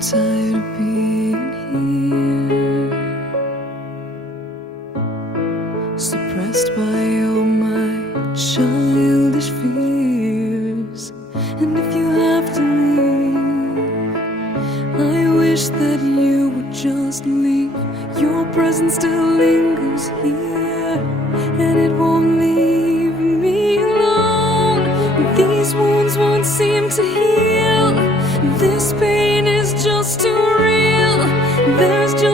tired of being here, suppressed by all my childish fears. And if you have to leave, I wish that you would just leave. Your presence still lingers here, and it won't leave me alone. These wounds won't seem to heal. This pain is just too real. There's just